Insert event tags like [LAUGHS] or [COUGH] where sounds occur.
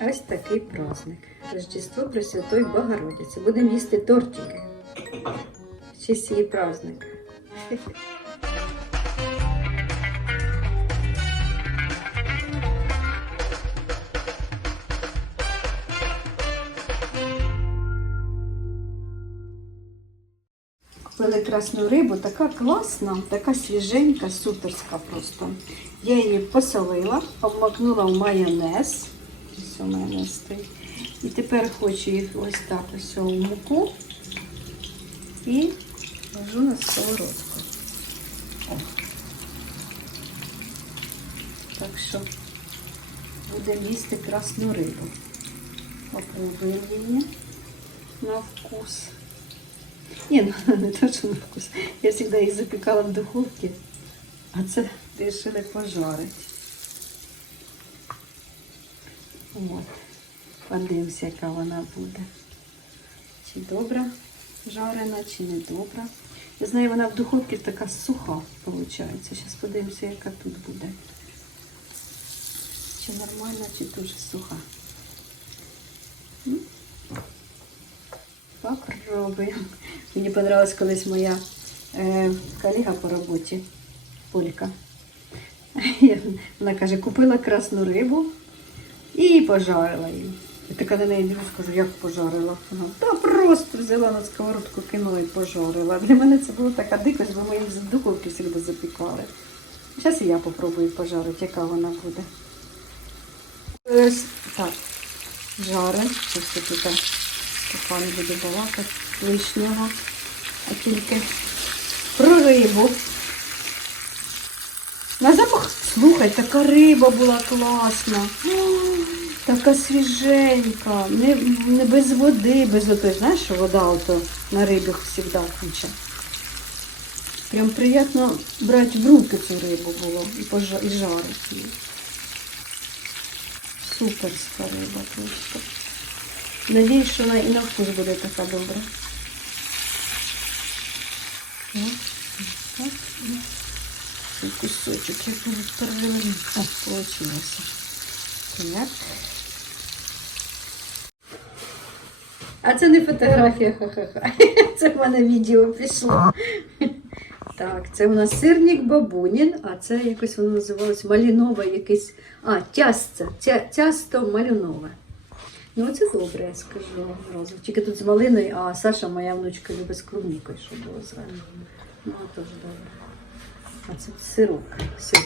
Ось такий праздник. Рождество Пресвятої Богородиці. Будемо їсти тортики. В честь її праздника. Купили красну рибу, така класна, така свіженька, суперська просто. Я її посолила, обмакнула в майонез. Ось у мене стоїть. І тепер хочу їх ось так ось в муку і ложу на сковородку. О. Так що будемо їсти красну рибу. Попробуємо її на вкус. Ні, ну [LAUGHS] не то, що на вкус. Я завжди її запікала в духовці, а це вирішили пожарити. От. Подивимося, яка вона буде. Чи добра жарена, чи не добра. Я знаю, вона в духовці така суха, виходить. Зараз подивимося, яка тут буде. Чи нормальна, чи дуже суха. Попробуємо. Мені понравилась колись моя е, колега по роботі, Полька. [LAUGHS] Вона каже, купила красну рибу і пожарила її. Я така на неї дивлюсь, кажу, як пожарила? Вона, та просто взяла на сковородку, кинула і пожарила. Для мене це була така дикость, бо ми їх в духовці завжди запікали. Зараз і я попробую пожарити, яка вона буде. Ось так, жарить. Ось тут не буду балакати лишнього, а тільки про рибу. На запах, слухай, така риба була класна. О, така свіженька, не, не без води, без отої, знаєш, що вода ото на рибах завжди куча. Прям приємно брати в руки цю рибу було і, пожа... і жарити її. Суперська риба просто. Надіюсь, що вона і на вкус буде така добра. Так, кусочок я буду перевернути. О, получилося. Так. А це не фотографія, ха-ха-ха. [LAUGHS] Це в мене відео пішло. Так, це у нас сирник бабунін, а це якось воно називалось малінове якесь. А, тясце. Тя, тясто малюнове. Ну, це добре, я скажу одразу. Тільки тут з малиною, а Саша, моя внучка, любить з клубнікою, щоб було зранку. Ну, теж добре. А це сирок. Все,